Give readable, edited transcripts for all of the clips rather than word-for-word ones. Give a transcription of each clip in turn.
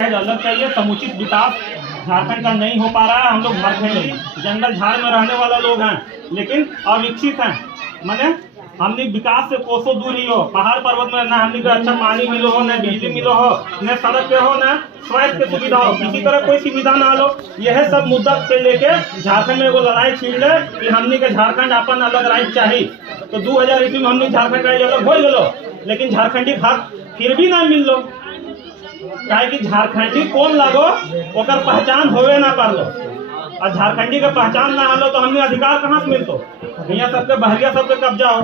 अलग चाहिए। समुचित विकास झारखंड का नहीं हो पा रहा है। हम लोग झारखंडी जंगल झाड़ में रहने वाला लोग हैं, लेकिन अविकसित हैं। माने हमने विकास से कोसों दूर ही हो। पहाड़ पर्वत में ना हमने अच्छा पानी मिलो हो, न बिजली मिलो हो, न सड़क पे हो, न स्वास्थ्य की सुविधा हो, किसी तरह कोई सुविधा ना लो। यह सब मुद्दा के लेके झारखंड में एगो लड़ाई छिड़ ले कि हमने के झारखंड अपन अलग राज्य चाहिए। तो 2000 ईस्वी में हमने झारखंड राज्य अलग हो गलो, लेकिन झारखंडी भाग फिर भी ना मिल लो। काहे कि झारखंडी कौन लागो ओकर पहचान होवे ना पालो, और झारखंडी का पहचान ना हलो तो हमने अधिकार कहाँ से मिलतो। यहाँ सबके बहरिया सबके कब्जा हो।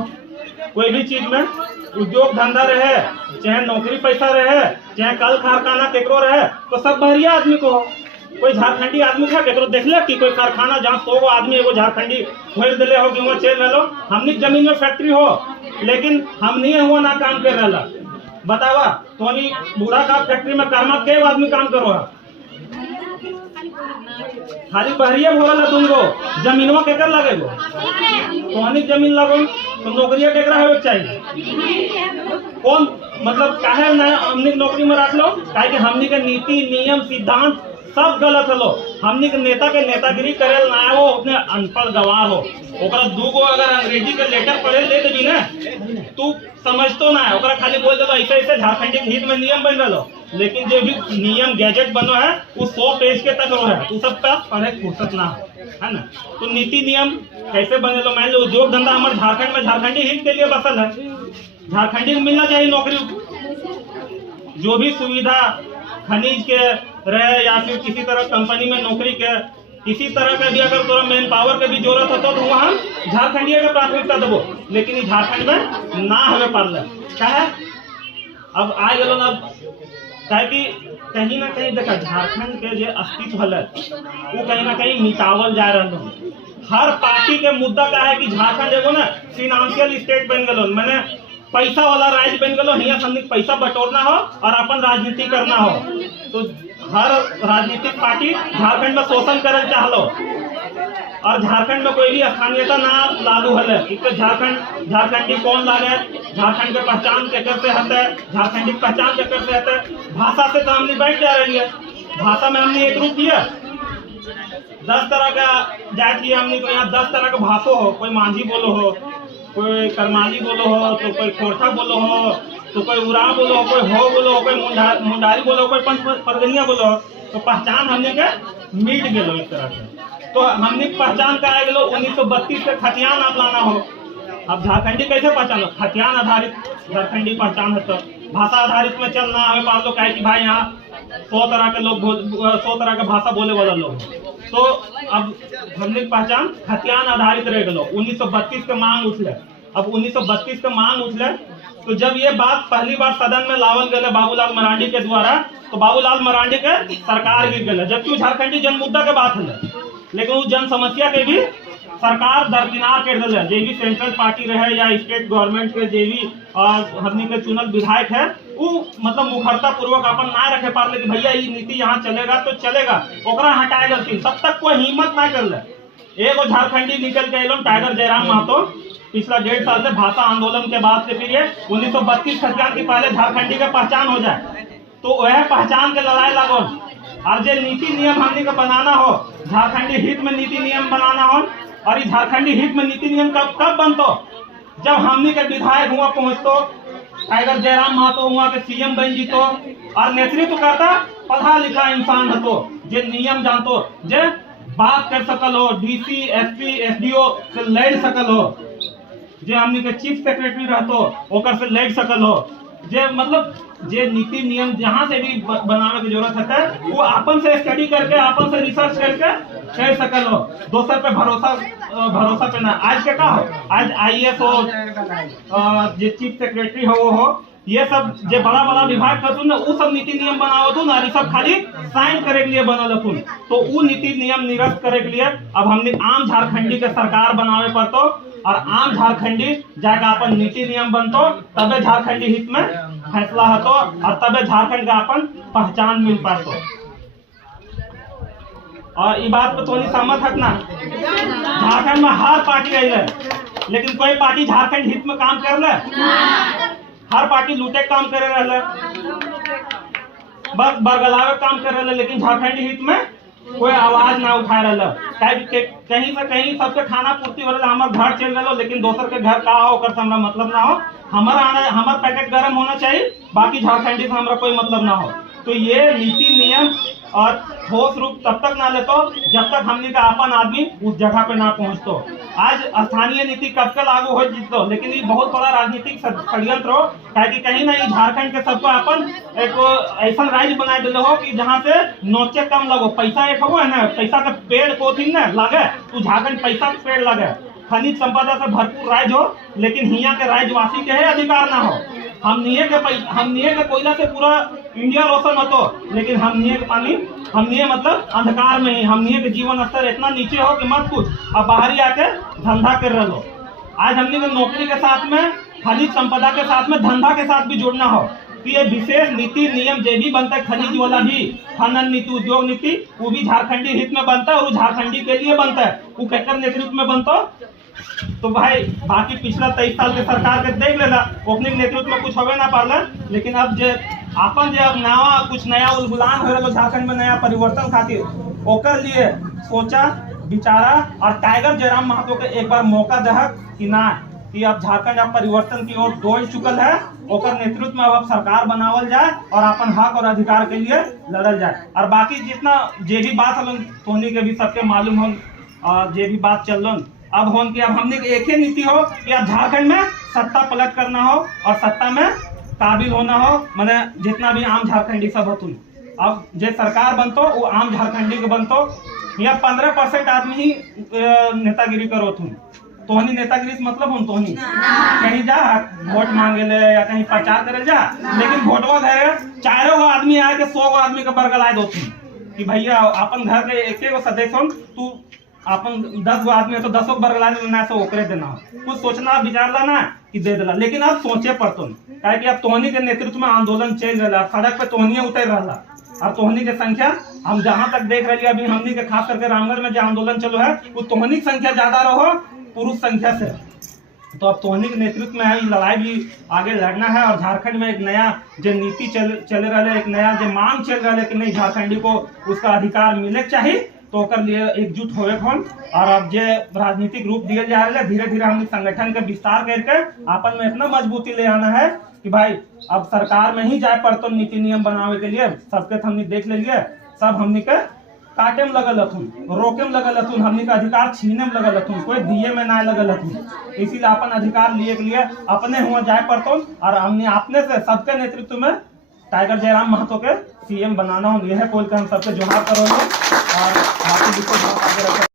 कोई भी चीज में उद्योग धंधा रहे, चाहे नौकरी पैसा रहे, चाहे कल कारखाना केकरो रहे, तो सब बहरिया आदमी को हो। कोई झारखंडी आदमी था केकरो देख ले कि कोई कारखाना जहाँ 100 आदमी एगो झारखंडी खोल दिले हो कि वहाँ चल रहे। हमने जमीन में फैक्ट्री हो, लेकिन हम नहीं हुआ ना काम कर रहा। बतावा तो बूढ़ा का फैक्ट्री में कर्मा के आदमी काम करो, खाली बहरिया बोला तुमको जमीनवा केकर लगेगो, तो जमीन लगो तो नौकरिया केकरा होवे चाहिए। कौन मतलब काहे ना हमने नौकरी में रख लो, काहे कि हमने के नीति नियम सिद्धांत सब गलत हलो। हमने के नेता के नेतागिरी करे ना हो, अपने अनपढ़ गवार हो। ओकरा दूगो अगर अंग्रेजी के लेटर पढ़े ले देबी ना, तू समझतो ना है। ओकरा खाली बोल देलो ऐसे ऐसे झारखंडी के हित में नियम बन रहा, लेकिन जो भी नियम गैजेट बनो है वो 100 पेज के तक रो है। तू सब पे पढ़े फुर्सत ना हो, है ना। तो नीति नियम कैसे बने लो। मान लो उद्योग धंधा हमारे झारखंड में झारखंडी हित के लिए बसल है। झारखंडी को मिलना चाहिए नौकरी। जो भी सुविधा खनिज के रहे या फिर किसी तरह कंपनी में नौकरी के किसी तरह का भी अगर तोरा मैन पावर के भी जरूरत हो तो वहाँ झारखंडिया का प्राथमिकता देवो, लेकिन झारखंड में ना हमें पाल क्या है। अब आ गलो ना काहे कि कहीं ना कहीं देखा झारखंड के जो अस्तित्व है वो कहीं ना कहीं मिटावल जा रहा है। हर पार्टी के मुद्दा का है कि झारखंड एगो ना फिनेंशियल स्टेट बन गलो, मैंने पैसा वाला राज्य बन गलो। यहाँ हमने पैसा बटोरना हो और अपन राजनीति करना हो, तो हर राजनीतिक पार्टी झारखंड में शोषण करना चाहलो, और झारखंड में कोई भी स्थानीयता ना लागू है। तो झारखंडी कौन लागे, झारखंड के पहचान केकर से हते, झारखंडी पहचान केकर से हते। भाषा से तो हमने बैठ जा रही है। भाषा में हमने एक रूप दिया, 10 तरह का जाति हमने तो यहाँ 10 तरह का भाषा हो। कोई मांझी बोलो हो, कोई करमाली बोलो हो, तो कोई कोठा बोलो हो, तो कोई उरा बोलो हो, कोई हो बोलो हो, कोई मुंडारी बोलो, कोई परगनिया बोलो हो। तो पहचान हमने के मिट गलो एक तरह से। तो हमने पहचान का आ गलो 1932 के खतियान आप लाना हो। अब झारखंडी कैसे पहचानो, खतियान आधारित झारखंडी पहचान है। तो भाषा आधारित में चलना हमें पाल लो, क्या कि भाई यहाँ 100 तरह के लोग 100 तरह का भाषा बोले वाला लोग। तो अब हमने पहचान खतियान आधारित रह गलो। 1932 के मांग उठले। अब 1932 के मांग उठले तो जब ये बात पहली बार सदन में लावल गए बाबूलाल मरांडी के द्वारा, तो बाबूलाल मरांडी के सरकार गिर गए। जबकि झारखंडी जन मुद्दा के बात है, लेकिन उस जन समस्या के भी सरकार दरकिनार कर दिले। जे भी सेंट्रल पार्टी रहे या स्टेट गवर्नमेंट के जे भी हमने के चुनल विधायक है, वो मतलब मुखरता पूर्वक अपन ना रखे पार कि भैया ये नीति यहाँ चलेगा तो चलेगा, ओकरा हटाए गलती। तब तक कोई हिम्मत ना कर ले। एगो झारखंडी निकल के एलो टाइगर जयराम महतो, पिछला 1.5 साल से भाषा आंदोलन के बाद से फिर ये 1932 खतियान की पहले झारखंडी का पहचान हो जाए, तो वह पहचान के लड़ाई लगो। और जो नीति नियम हमने को बनाना हो, झारखंडी हित में नीति नियम बनाना हो, और इस झारखंडी हित में नीति नियम कब बनतो, जब हमने के विधायक हुआ पहुंचतो, टाइगर जयराम महतो हुआ के सीएम बन जीतो, और नेतृत्व करता पढ़ा लिखा इंसान हतो, जे नियम जानतो, जे बात कर सकल हो, डीसी एसपी एसडीओ से लड़ सकल हो, जे हमने के चीफ सेक्रेटरी रहतो ओकर से लड़ सकल हो, जे मतलब जे नीति नियम जहाँ से भी बनाने की जरूरत है वो अपन से स्टडी करके अपन से रिसर्च करके कर सकल हो। दोसर पे भरोसा पे ना। आज के का हो, आज आईएएस हो, जे चीफ सेक्रेटरी हो, ये सब जे बड़ा बड़ा विभाग थतुन ना, वो सब नीति नियम बनावतुन, और ये सब खाली साइन करे के लिए बनल हतुन। तो वो नीति नियम निरस्त करे के लिए अब हमने आम झारखंडी के सरकार बनावे पड़तो, और आम झारखंडी जाकर अपन नीति नियम बनतो, तबे झारखंडी हित में फैसला हतो, और तबे झारखंड का अपन पहचान मिल पातो। और ये बात पे थोड़ी सहमत हक ना। झारखंड में हर पार्टी रही, लेकिन कोई पार्टी झारखंड हित में काम कर ले, हर पार्टी लूटे काम करे रहे। बस बरगलावे काम कर रहे, लेकिन झारखंडी हित में कोई आवाज ना उठा रहा। कहीं से कहीं सबके खाना पूर्ति हो रहा, हमारे घर चल रहा, लेकिन दोसर के घर का हो कर हमरा मतलब ना हो। हमारा पैकेट गर्म होना चाहिए, बाकी झारखंडी से हमारा कोई मतलब ना हो। तो ये नीति नियम और ठोस रूप तब तक ना लेतो जब तक हमने का अपन आदमी उस जगह पे ना पहुंचतो। आज स्थानीय नीति कब का लागू हो जीतो, लेकिन ये बहुत बड़ा राजनीतिक षड्यंत्र हो, कि कहीं ना झारखंड के सबको अपन एक ऐसा राज्य बना दिले हो कि जहाँ से नोचे कम लगो, पैसा एक हो ना, पैसा का पेड़ को थी ना लगे, तो झारखंड पैसा के पेड़ लगे, खनिज संपदा से भरपूर राज्य हो, लेकिन हिया के राज्यवासी के है अधिकार ना हो। हमनिए के कोयला से पूरा इंडिया रोशन होतो, लेकिन हमनिए के पानी, हमनिए मतलब अंधकार में ही, हमनिए के जीवन स्तर इतना नीचे हो कि मत कुछ, अब बाहरी आके धंधा कर रहे हो। आज हमने को नौकरी के साथ में, खनिज संपदा के साथ में, धंधा के साथ भी जोड़ना हो, तो ये विशेष नीति नियम जो भी बनता है, खनिज वाला भी, खनन नीति, उद्योग नीति, वो भी झारखंडी हित में बनता है और वो झारखंडी के लिए बनता है, वो केकर नेतृत्व में बनता। तो भाई बाकी पिछला 23 साल के सरकार के देख लेला, ओपने नेतृत्व में कुछ होवे ना पारला, लेकिन अब जे अपन जे अब नया कुछ नया उलगुलान हो रहा झारखंड में, नया परिवर्तन खातिर, ओकर लिए सोचा विचारा और टाइगर जयराम महतो के एक बार मौका दहक कि ना, कि अब झारखंड अब परिवर्तन की ओर दौड़ चुकल है, ओकर नेतृत्व में अब सरकार बनावल जाए और अपन हक और अधिकार के लिए लड़ल जाए। और बाकी जितना जे भी बात हलन तोहनी के भी सबके मालूम हो, और जे भी बात चल रहा अब होन कि अब हमने एक ही नीति हो कि अब झारखंड में सत्ता पलट करना हो और सत्ता में काबिल होना हो, मैंने जितना भी आम झारखंडी सब हो, अब जे सरकार बनतो वो आम झारखंडी के बनतो। यहाँ 15% आदमी ही नेतागिरी करो तोहनी नेतागिरी से मतलब हम तोहनी कहीं जा वोट मांगे ले या कहीं प्रचार करे जा, लेकिन वोटवा घरे 4 आदमी आए के 100 आदमी का बरगलाए दो कि भैया अपन घर के एक सदस्य हो, तू अपन 10 आदमी है तो 10 बरगला देना, सो ओकरे देना, कुछ सोचना विचारला ना कि दे देला। लेकिन अब सोचे पड़तो, क्या कि अब तोहनी के नेतृत्व में आंदोलन चल रहा, सड़क पे तोहनी उतर रहा, और तोहनी के संख्या हम जहाँ तक देख रही अभी हमनी के खास करके रामगढ़ में जो आंदोलन चलो है, वो तोहनी की संख्या ज्यादा रहो पुरुष संख्या से। तो अब तोहनी के नेतृत्व में है लड़ाई भी आगे लड़ना है, और झारखंड में एक नया जो नीति चल रहा है, एक नया जो मांग चल रहा है कि नहीं झारखंडी को उसका अधिकार मिले चाहिए, तो ओकर लिए एकजुट होवे कौन। और अब जे राजनीतिक रूप दिए जा रहे, धीरे धीरे हम संगठन का विस्तार करके अपन में इतना मजबूती ले आना है कि भाई अब सरकार में ही जाए पड़तो नीति नियम बनावे के लिए। सबके हमने देख ले लिए, सब हमने के काटे में लगल हथुन, रोके में लगल हथुन, हमने का अधिकार छीने में लगल हथुन, कोई दिए में ना लगल हथुन। इसीलिए अपन अधिकार लिए के लिए अपने हुआ जाए पड़तो, और हमने अपने से सबके नेतृत्व में टाइगर जयराम महतो के सीएम बनाना हो। यह बोल के हम सबके जोहार करो और बाकी